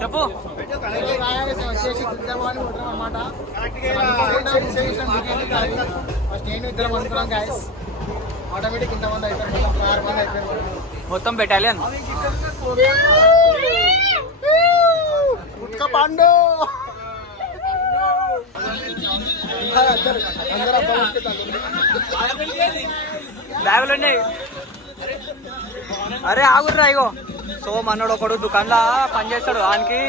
చెప్పు. వచ్చేసి తిందామని పోతున్నాం అనమాట. ఫస్ట్ నేను ఇద్దరం అనుకున్నాం గాయస్. ఆటోమేటిక్ ఇంతమంది అయిపోయారు, 6 మంది అయిపోయారు మొత్తం బెటాలియన్. పండు బ్యాగులు ఉన్నాయి. అరే ఆగుర్రా, ఇగో సో మనోడు ఒకడు దుకాణంలో పనిచేస్తాడు. ఆయనకి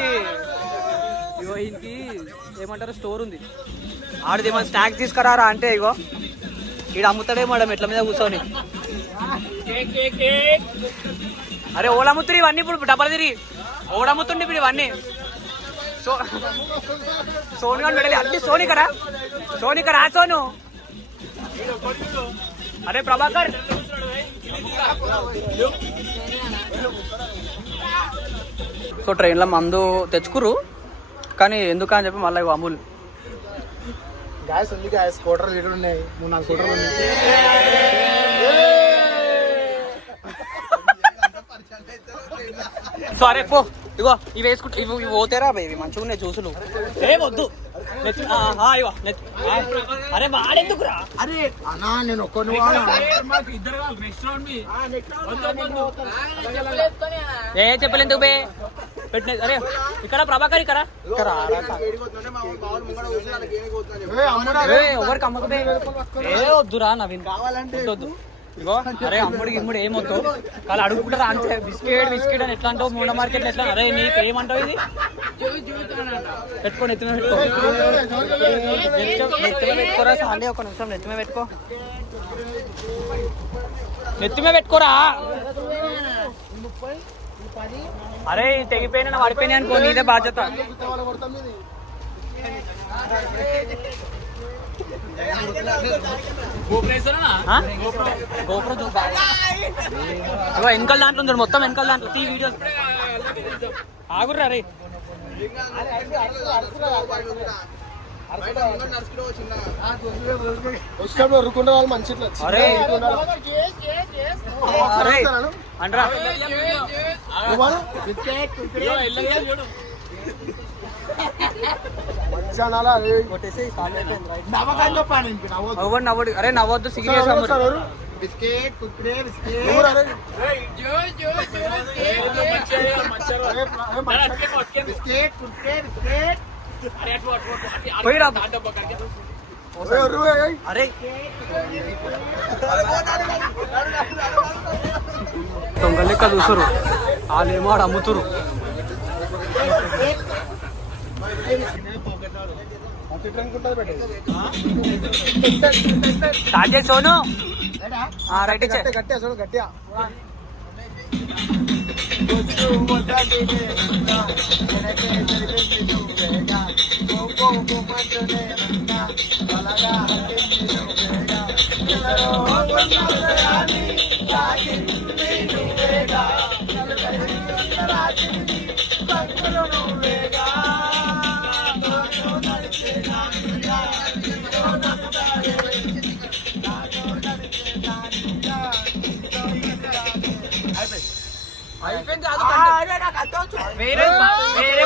ఇగో ఈయనకి ఏమంటారు స్టోర్ ఉంది. ఆడిది మన స్నాక్స్ తీసుకురారా అంటే ఇగో ఈడ అమ్ముతాడేమో మెట్ల మీద కూర్చొని. అరే ఓలమ్ముతురు ఇవన్నీ ఇప్పుడు డబ్బలు తిరిగి ఓడమ్ముతుండే ఇప్పుడు ఇవన్నీ. సోని అని పెట్టాలి అన్ని సోనికరా సోనికరా సోను. అరే ప్రభాకర్ సో ట్రైన్లో మందు తెచ్చుకురు కానీ ఎందుకు అని చెప్పి మళ్ళీ అమూల్ గ్యాస్ ఉంది. గ్యాస్ కోటర్లు లీటర్లు ఉన్నాయి, 3-4 కోటర్లు ఉన్నాయి. సో అరే పో ఇగో ఇవి వేసుకుంటా ఇవి పోతేరా ఇవి మంచిగా ఉన్నాయి జ్యూసులు. ఏ వద్దు ఇగో అరే వాడెందుకురా. అరే అన్నా నేను ఒక్కను ఏ చెప్పలు ఎందుకు బే పెట్టిన. అరే ఇక్కడ ప్రభాకర్ ఇక్కడ ఎవరికి అమ్మకు బే. ఏ వద్దురా నవీన్ వద్దు. ఇగో అరే అమ్ముడికి ఇమ్ముడు ఏమొద్దు వాళ్ళు అడుగుకుంటారా అంతే. బిస్కెట్ అని ఎట్లా అంటావు మూడ మార్కెట్ ఎట్లా. అరే నీకు ఏమంటావు ఇది పెట్టుకో నెత్తిమే పెట్టుకో నెత్తిమే పెట్టుకోరా. సాండే ఒక నిమిషం నెత్తిమే పెట్టుకో నెత్తిమే పెట్టుకోరా. అరే తెగిపోయినా పడిపోయినా అనుకో నీదే బాధ్యత. గోప్రో వెనకాల దాంట్లో ఉంది మొత్తం. వెనకాల దాంట్లో తీ వీడియో ఆగుర్రా. రే రుకుండే వాళ్ళు మంచి. అరే అరే అండ్రా నవ్వడు. అరే నవ్వద్దు సీరియస్ బిస్కెట్ కుర్కురే బిస్కెట్ అరే దొంగ లెక్క చూసారు వాళ్ళేమో ఆడ అమ్ముతురు. స్టార్ట్ చేసి సోను రైట్ గట్టిగా చూడు గట్టిగా. వేరే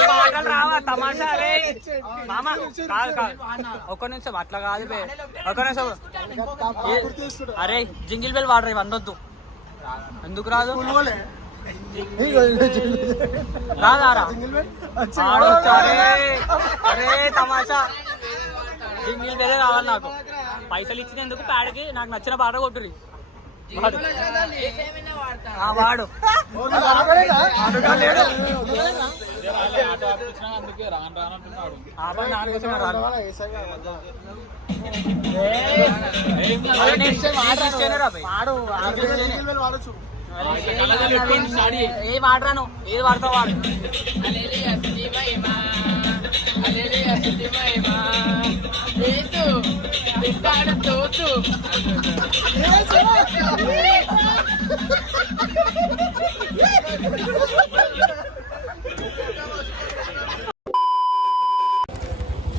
పాటలు రావా తమాషా. రే మామ కాదు కాదు ఒక్క నిమిషం అట్లా కాదు బే ఒక్క నిమిషం. అరే జింగిల్ బెల్ వాడరు ఇవి అందొద్దు. ఎందుకు రాదు రాదారా. అరే తమాషా జింగిల్ బెల్ కావాలి నాకు. పైసలు ఇచ్చినందుకు ప్యాడ్కి నాకు నచ్చిన పాట కొట్టురి. వాడు ఏ వాడరాను ఏది వాడతావు వాడు.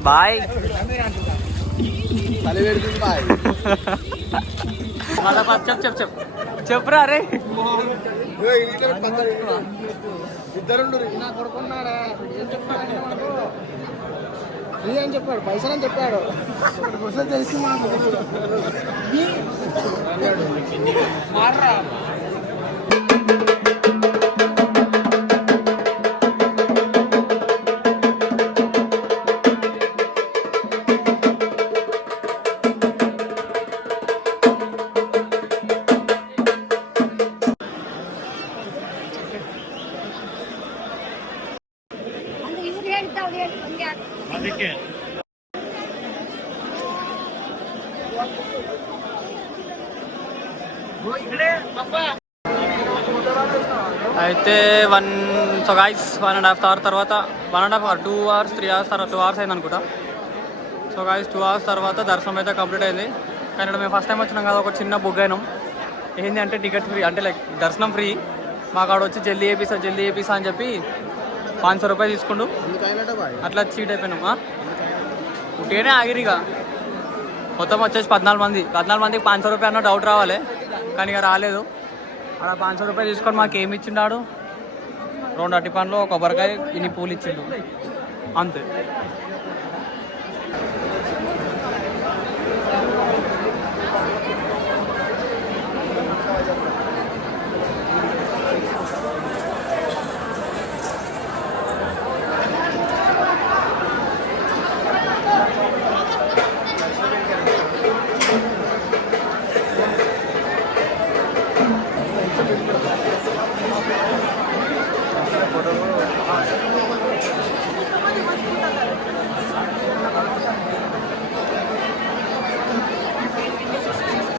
బాయ్ మళ్ళా చెప్పు చెప్పురా. అరే ఇద్దరు నా కొడుకున్నాడా ఏం చెప్పాడు మనకు ఫ్రీ అని చెప్పాడు పైసలు అని చెప్పాడు తెలిసి మారా అయితే సో గైస్ 1.5 అవర్ తర్వాత 1.5 అవర్ 2 అవర్స్ 3 అవర్స్ తర్వాత 2 అవర్స్ అయింది అనుకుంటా. సో గైస్ 2 అవర్స్ తర్వాత దర్శనం అయితే కంప్లీట్ అయింది. కానీ ఇక్కడ మేము ఫస్ట్ టైం వచ్చినాం కదా, ఒక చిన్న బుక్ అయినాం. ఏంటి అంటే టికెట్ ఫ్రీ, అంటే లైక్ దర్శనం ఫ్రీ. మాకు ఆడ వచ్చి జల్దీ వేపిస్తా అని చెప్పి 500 రూపాయలు తీసుకుండు. అట్లా చీట్ అయిపోయినాం. ఉట్టిగానే ఆగిరిగా మొత్తం వచ్చేసి 14 మందికి 500 రూపాయలు అన్న డౌట్ రావాలి, కానీ ఇక రాలేదు. అక్కడ 500 రూపాయలు తీసుకొని మాకు ఏమి ఇచ్చిండాడు, 2 అరటి పండ్లు, ఒక కొబ్బరికాయ, ఇన్ని పూలు ఇచ్చిండు అంతే.